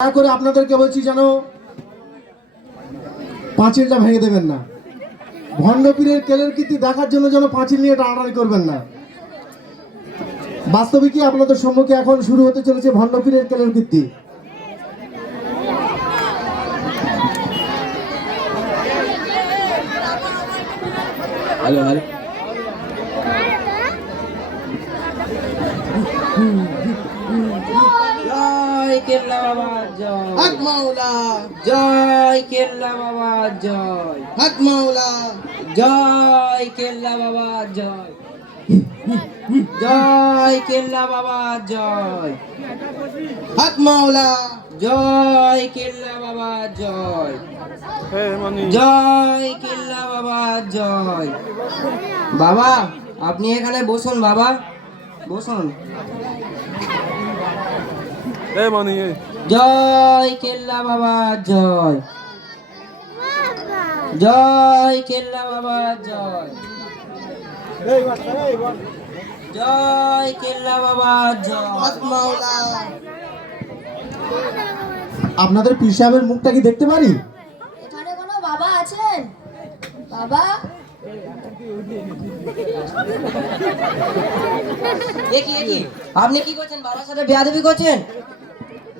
দয়া করে আপনাদেরকে বলছি যেন পাঁচিলটা ভেঙে দেবেন না। ভণ্ডপীরের কেলের কীর্তি দেখার জন্য যেন পাঁচিল নিয়ে টানাটানি করবেন না। বাস্তবিকই আপনাদের সম্মুখে এখন শুরু হতে চলেছে ভণ্ডপীরের কেলের কীর্তি। হ্যালো হ্যালো জয় কেল্লা বাবা জয় হক মাওলা জয় কেল্লা বাবা জয় হক মাওলা জয় কেল্লা বাবা জয় জয় কেল্লা বাবা জয় হক মাওলা জয় কেল্লা বাবা জয় জয় কেল্লা বাবা জয়। বাবা আপনি এখানে বসুন, বাবা বসুন। জয় কেল্লা বাবা জয় জয় কেল্লা বাবা জয় জয় কেল্লা বাবা জয়। হক মাওলা আপনাদের পীর সাহেবের মুখটা কি দেখতে পারি? এখানে কোনো বাবা আছেন? বাবা একই আপনি কি করছেন? বাবার সাথে বেয়াদবি করছেন?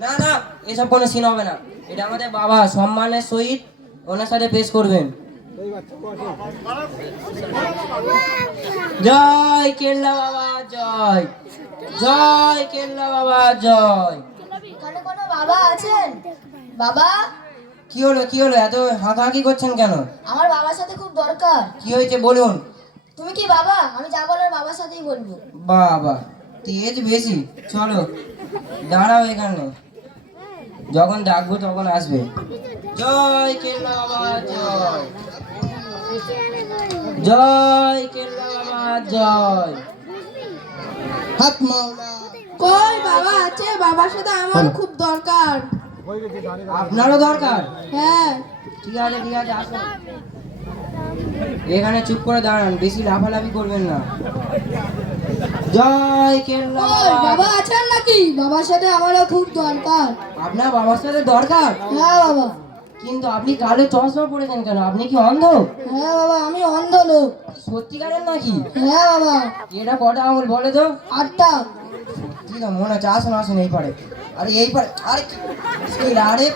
না না, এসব কোনো সিন হবে না। এটা আমাদের বাবা, সম্মানের সহিত ওনার সাথে পেশ করবেন। জয় কেল্লা বাবা জয় জয় কেল্লা বাবা জয়। এখানে কোনো বাবা আছেন? বাবা কি হলো কি হলো, এত হাঁকাহাঁকি করছেন কেন? আমার বাবার সাথে খুব দরকার। কি হয়েছে বলুন। তুমি কি বাবা? আমি যা বলার বাবার সাথেই বলবো। বাবা তেজ বেশি, চলো দাঁড়াও এখানে, যখন ডাকবো তখন আসবে। জয় কেল্লা বাবা জয় জয় কেল্লা বাবা জয়। হক মাওলা কই বাবা আছে? বাবার সাথে আমার খুব দরকার। আপনারও দরকার? হ্যাঁ ঠিক আছে আসুন। এখানে চুপ করে দাঁড়ান, বেশি লাফালাফি করবেন না। জয় কেল্লা কই বাবা। বাবা আছেন নাকি? বাবার সাথে আমারও খুব দরকার। আপনার বাবার সাথে দরকার? হ্যাঁ বাবা। কিন্তু আপনি কালো চশমা পড়েছেন কেন? আপনি কি অন্ধ? হ্যাঁ বাবা, আমি অন্ধ লোক। সত্যিকারের নাকি? হ্যাঁ বাবা। এটা কটা আঙুল বলে তো? 8টা। ঠিক আছে, মনে হচ্ছে। আসুন আসুন এই পারে। আরে এই পারে, আরে আরে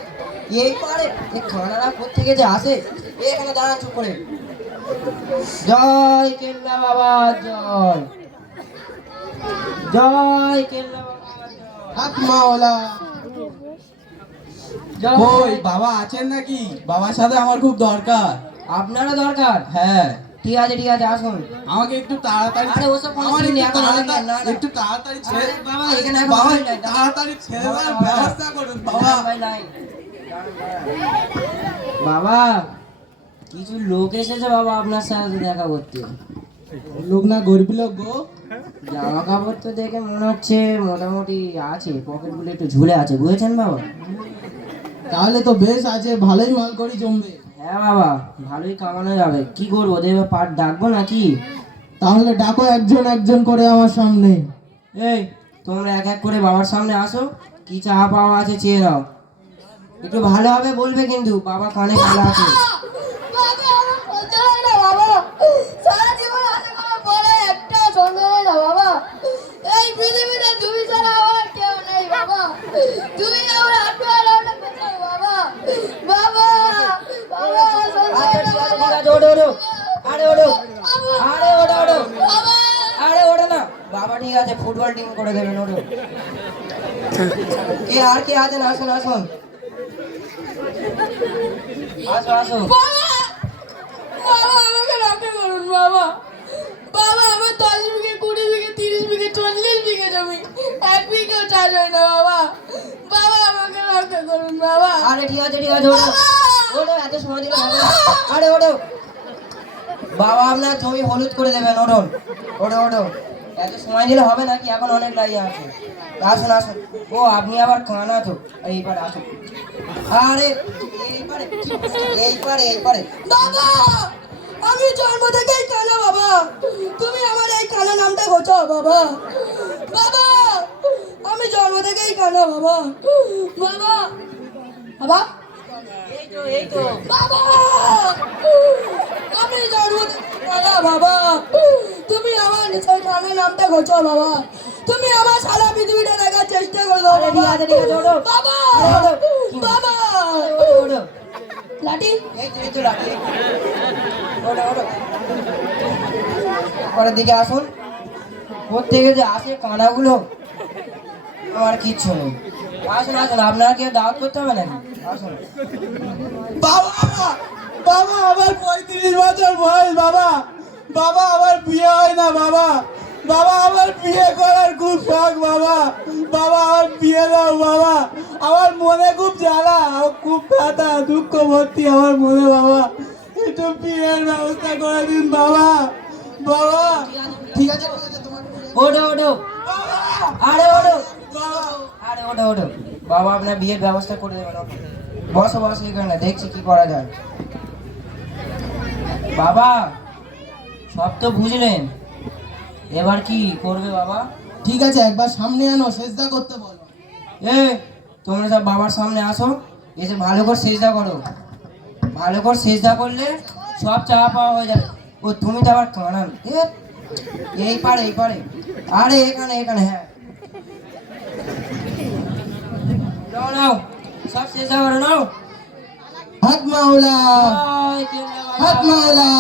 এই পারে, এই খানারা কোত্থেকে যে আসে। এখানে দাঁড়ান চুপ করে। জয় কেল্লা বাবা জয় জয় কেল্লা বাবা জয় হক মাওলা জয়। কই বাবা আছেন নাকি? বাবার সাথে আমার খুব দরকার। আপনারও দরকার? হ্যাঁ, ঠিক আছে আসুন। আমাকে একটু তাড়াতাড়ি আরে ওসব কোনো আমার scene নেই, একটু এখন অনেক তাড়াতাড়ি- না, না। একটু তাড়াতাড়ি ছেড়ে আরে বাবা, এখানে এখন বাবা অনেক নাই, দাঁড়ান। তাড়াতাড়ি ছেড়ে বাবা, দেওয়ার বাবা। ব্যবস্থা করুন বাবা। ভাই লাইন। বাবা কিছু লোক এসেছে বাবা আপনার সাথে দেখা করতে। লোক না গরিব লোক গো। জামা কাপড় তো দেখে মনে হচ্ছে মোটামুটি আছে, পকেটগুলো একটু ঝুলে আছে, বুঝেছেন বাবা? তাহলে তো বেশ আছে, ভালোই মাল করি জমবে। হ্যাঁ বাবা, ভালোই কামানো যাবে। কি করবো, ওদের পাট ডাকবো নাকি? তাহলে ডাকো একজন একজন করে আমার সামনে। এই তোমরা এক এক করে বাবার সামনে আসো, কি চাহা পাওয়া আছে চেয়ে নাও। একটু ভালোভাবে বলবে কিন্তু, বাবা কানে খেলা আছে। বাবা আমার সহ্য হয় না বাবা। সারা জীবন আশা করার পরে একটা সন্তান হয় না বাবা। এই পৃথিবীতে তুমি ছাড়া আমার কেউ নেই বাবা। তুমি আমার আত্মার পেছাও বাবা। বাবা বাবা সন্তান আচ্ছা হয় ঠিক না আছে, বাবা। ঠিক আছে, ওঠো ওঠো। আরে ওঠো, আরে ওঠো ওঠো, বাবা আরে ওঠো না বাবা। ঠিক আছে, ফুটবল টিম করে দেবেন, ওঠো। কে আর কে আছেন? আসুন আসুন, আসো আসো। বাবা বাবা আমাকে রক্ষা করুন বাবা। বাবা আমার 10 বিঘে 20 বিঘে 30 বিঘে 40 বিঘে জমি, 1 বিঘেও চাষ হয় না বাবা। বাবা আমাকে রক্ষা করুন বাবা। আরে ঠিক আছে ওঠো ওঠো, এত সময় দিলে হবে না। আরে ওঠো, বাবা আপনার জমি হলুদ করে দেবেন, ওঠুন ওঠো ওঠো। এত সময় দিলে হবে নাকি? এখন অনেক লাইন আছে। আসুন আসুন। ও আপনি আবার কানা তো, এইবারে আসুন। আরে এইবারে বাবা আমি জন্ম থেকেই কানা বাবা। তুমি আমার এই কানা নামটা ঘোচাও বাবা। বাবা আমি জন্ম থেকেই কানা বাবা। বাবা বাবা এই তো বাবা আমি জানবো না বাবা তুমি আমার নিচে কানে নামটা করছো বাবা তুমি আমার সারা পৃথিবীটা দেখার চেষ্টা করো আরে ঠিক আছে ওঠো বাবা বাবা ওঠো লাঠি এই তো রাখি ওঠো পরের দিকে আসুন প্রত্যেকে যে আসে কানাগুলো আমার কিচ্ছু নেই আসুন আপনার কি দাওয়াত করতে হবে নাকি আসুন বাবা বাবা আমার 35 বছর বয়স বাবা বাবা আমার বিয়ে হয় না বাবা বাবা আমার বিয়ে করার খুব শখ বাবা বাবা আমার বিয়ে দাও বাবা আমার মনে খুব জ্বালা খুব ব্যথা দুঃখ ভর্তি আমার মনে বাবা একটু বিয়ের ব্যবস্থা করে দিন বাবা বাবা ঠিক আছে ওঠো আরে ওঠো বাবা আপনার বিয়ের ব্যবস্থা করে দেবেন ওঠো। বসো এখানে দেখছি কি করা যায় বাবা সব তো বুঝলেন এবার কি করবে বাবা ঠিক আছে একবার সামনে আনো সেজদা করতে বলো। এ তোমরা সব বাবার সামনে আসো এসে ভালো করে সেজদা করো ভালো করে সেজদা করলে সব চাওয়া পাওয়া হয়ে যাবে ও তুমি তো আবার কানান এই পারে আরে এখানে হ্যাঁ নাও সব সেজদা করো নাও হক মাওলা জয় কেল্লা হক বাবা মাওলা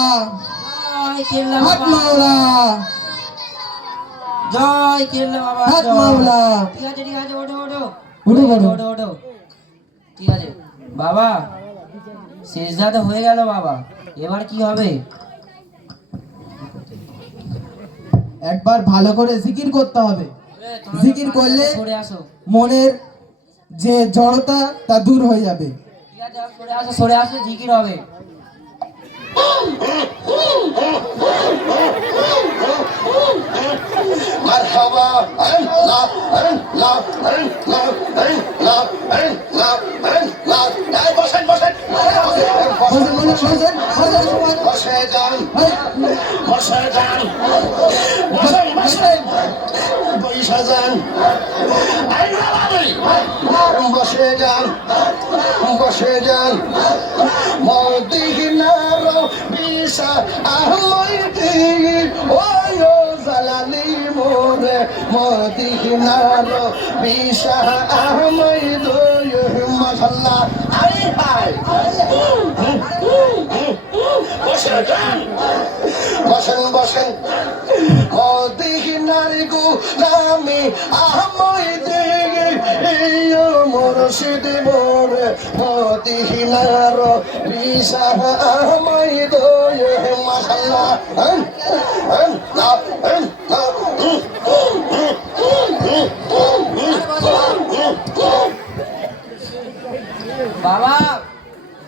জয় কেল্লা হক বাবা মাওলা জয় কেল্লা বাবা হক জয়। মাওলা ঠিক আছে ওঠো উঠো ঠিক আছে বাবা সেজদা তো হয়ে গেল বাবা এবার কি হবে একবার ভালো করে জিকির করতে হবে জিকির করলে সরে আসো মনের যে জড়তা তা দূর হয়ে যাবে। ঠিক আছে সরে আসো জিকির হবে مرحبا الله الله الله الله الله الله বসেন বসেন, বসেন, বসেন। বসে যান এই, বসে যান বসেন বসেন বসে যান বসে যান বসে যান মদিনার বিশা আহমদিন ওই জালালি মোরে মদিনার বিশা আহমদ মাশাআল্লাহ আরে ভাই বসে যান বসেন মদিনার গোলামি আহমদ মুর্শিদ মোরে মদিনার বিশা আহমদ মাশাআল্লাহ বাবা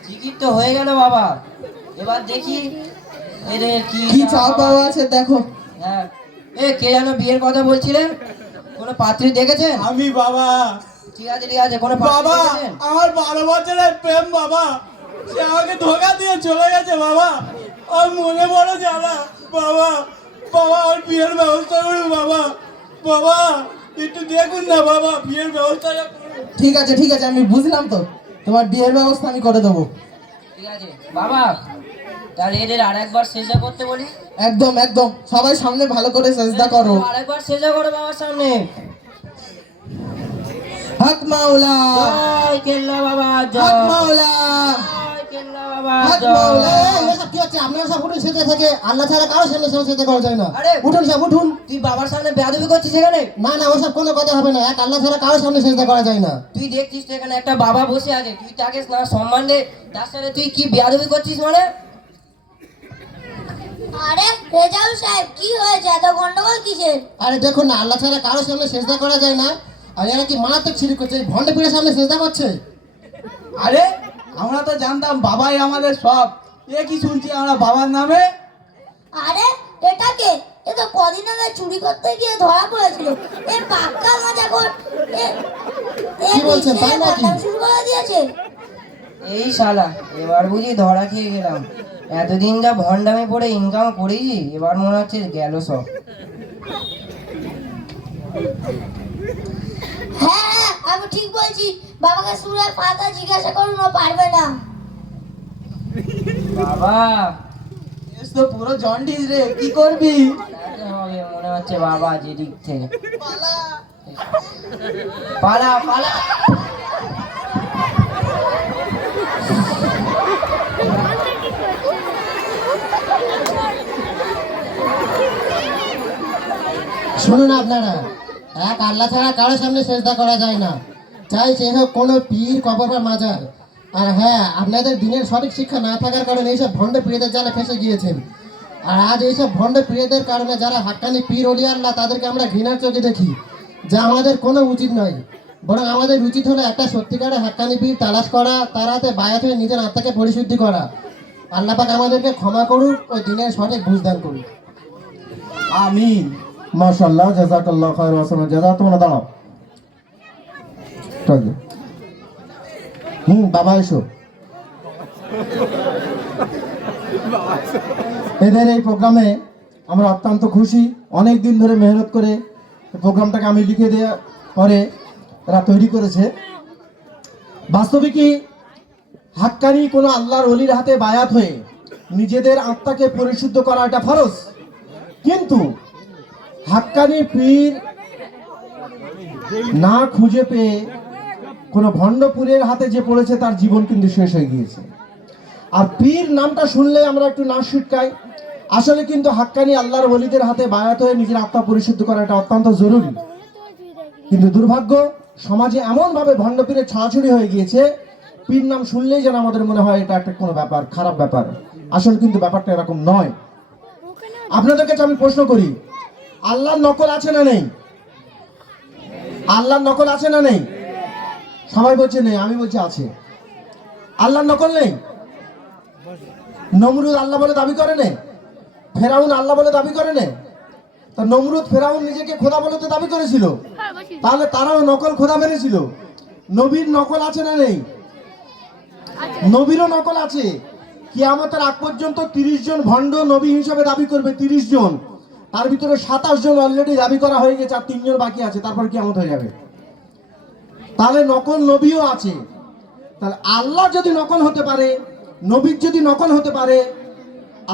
জিকির তো হয়ে গেল বাবা এবার দেখি এদের কি চাও পাওয়া আছে দেখো। হ্যাঁ কে যেন বিয়ের কথা বলছিলেন কোনো পাত্রী দেখেছেন আমি বাবা ঠিক আছে কোনো পাত্রী বাবা দেখেছেন আমার 12 বছরের প্রেম বাবা সে আমাকে ধোকা দিয়ে চলে গেছে বাবা আর মনে বড় জ্বালা বাবা আর বিয়ের ব্যবস্থা করুন বাবা একটু দেখুন না বাবা বিয়ের ব্যবস্থা করুন। ঠিক আছে আমি বুঝলাম তো তোমার বিয়ের ব্যবস্থা আমি করে দেবো। ঠিক আছে বাবা তাহলে এদের আরেকবার সেজদা করতে বলি একদম সবাই সামনে ভালো করে সেজদা করো। আরেকবার সেজদা করো বাবার সামনে হক মাওলা জয় কেল্লা বাবা হক জয় মাওলা জয় কেল্লা বাবা হক জয় মাওলা। এসব কি হচ্ছে আপনারা সব উঠে সেজে থেকে আল্লাহ ছাড়া কারো সামনে সেজে করা যায় না। আরে উঠুন সব উঠুন। তুই বাবার সামনে বেয়াদবি করছিস এখানে না ওসব কোনো কথা হবে না, এক আল্লাহ ছাড়া কারো সামনে সেজদা করা যায় না। তুই দেখছিস তো এখানে একটা বাবা বসে আছে তুই তাকে না সম্মান দে তার সাথে তুই কি বেয়াদবি করছিস মানে আরে রেজাউল সাহেব কি হয়েছে এত গন্ডগোল কিসের আরে দেখুন না, আল্লাহ ছাড়া কারো সামনে সেজদা করা যায় না, আর এরা কি মারাত্মক শিরক করছে, এই ভণ্ড পীরের সামনে সেজদা করছে। আরে আমরা তো জানতাম বাবাই আমাদের সব, এ কি শুনছি আমরা বাবার নামে। আরে এটা কে এ তো কদিন আগে চুরি করতে গিয়ে ধরা পড়েছিল এ পাক্কা মজা কর কি বলছেন, তাই নাকি? শুরু করে দিয়েছে এই শালা এবার বুঝি ধরা খেয়ে গেলাম এতদিন যা ভন্ডামি পড়ে ইনকাম করেছি এবার মনে হচ্ছে গেল সব হ্যাঁ আমি ঠিক বলছি, বাবাকে সুরের পাতা জিজ্ঞাসা করুন, ও পারবে না। বাবা এস তো পুরো জন্ডিস রে, কি করবি? তাতে হবে মনে হচ্ছে বাবা যেদিক থেকে পালা পালা। শুনুন আপনারা, এক আল্লাহ ছাড়া কারোর সামনে সেজদা করা যায় না, চাই সে হোক কোনো পীর, কবর বা মাজার। আর হ্যাঁ, আপনাদের দিনের সঠিক শিক্ষা না থাকার কারণে এইসব ভণ্ড পীরদের জালে ফেসে গিয়েছেন। আর আজ এইসব ভণ্ড পীরদের কারণে যারা হাক্কানি পীর ওলি আল্লাহ, তাদেরকে আমরা ঘৃণার চোখে দেখি, যা আমাদের কোনো উচিত নয়। বরং আমাদের উচিত হলো একটা সত্যিকারের হাক্কানি পীর তালাশ করা, তার হাতে বায়াত হয়ে নিজের আত্মাকে পরিশুদ্ধি করা। আল্লাহ পাক আমাদেরকে ক্ষমা করুক, ওই দিনের সঠিক বুঝদান করুক। আমিন। মাশাআল্লাহ, জাযাকাল্লাহু খায়র ওয়া সালাম। জাযা, তোমরা দাঁড়াও। বাবা এসো। এদের এই প্রোগ্রামে আমরা অত্যন্ত খুশি। অনেক দিন ধরে মেহনত করে প্রোগ্রামটাকে আমি লিখে দেওয়ার পরে এরা তৈরি করেছে। বাস্তবে কি হাক্কানি কোনো আল্লাহর ওলির হাতে বায়াত হয়ে নিজেদের আত্মাকে পরিশুদ্ধ করা এটা ফরজ, কিন্তু হাক্কানি পীর না খুঁজে পেয়ে কোনো ভণ্ডপুরের হাতে যে পড়েছে তার জীবন কিন্তু শেষ হয়ে গিয়েছে। আর পীর নামটা শুনলে আমরা একটু না শিটকাই, আসলে কিন্তু হাক্কানি আল্লাহর ওলিদের হাতে বায়াত হয়ে নিজের আত্মা পরিশুদ্ধ করা এটা অত্যন্ত জরুরি। কিন্তু দুর্ভাগ্য, সমাজে এমনভাবে ভণ্ডপীরের ছড়াছড়ি হয়ে গিয়েছে, পীর নাম শুনলেই যেন আমাদের মনে হয় এটা একটা কোনো ব্যাপার, খারাপ ব্যাপার। আসলে কিন্তু ব্যাপারটা এরকম নয়। আপনাদের কাছে আমি প্রশ্ন করি, আল্লাহর নকল আছে না নেই? আল্লাহর নকল আছে না নেই? সবাই বলছে নেই, আমি বলছি আছে। আল্লাহর নকল নেই? নমরুদ আল্লাহ বলে দাবি করে নে, ফেরাউন আল্লাহ বলে দাবি করে নে। তা নমরুদ ফেরাউন নিজেকে খোদা বলে তো দাবি করেছিল, তাহলে তারাও নকল খোদা মেনেছিল। নবীর নকল আছে না নেই? নবীরও নকল আছে। কিয়ামতের আগ পর্যন্ত 30 জন ভণ্ড নবী হিসাবে দাবি করবে, 30 জন। তার ভিতরে 27 জন অলরেডি দাবি করা হয়ে গেছে, আর 3 জন বাকি আছে, তারপর কিয়ামত হয়ে যাবে। তাহলে নকল নবীও আছে। তাহলে আল্লাহ যদি নকল হতে পারে, নবীর যদি নকল হতে পারে,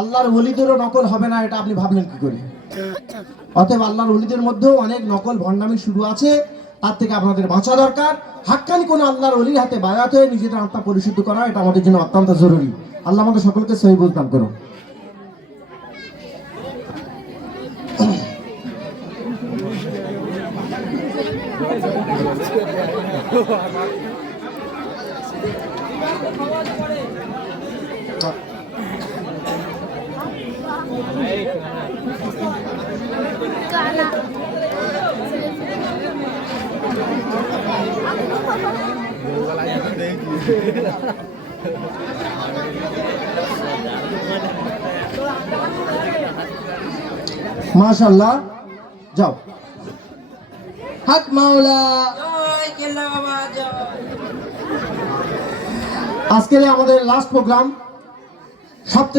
আল্লাহর ওলিদেরও নকল হবে না, এটা আপনি ভাবলেন কি করে? অতএব আল্লাহর ওলিদের মধ্যেও অনেক নকল ভণ্ডামি শুরু আছে, তার থেকে আপনাদের বাঁচা দরকার। হাক্কানি কোন আল্লাহর ওলির হাতে বায়াত হয়ে নিজেদের আত্মা পরিশুদ্ধ করা এটা আমাদের জন্য অত্যন্ত জরুরি। আল্লাহ আমাদের সকলকে সহি বুঝদান করুন। মাশাআল্লাহ, যাও। হক মাওলা। জয় কেল্লা বাবা জয়। আজকের আমাদের লাস্ট প্রোগ্রাম, সবথেকে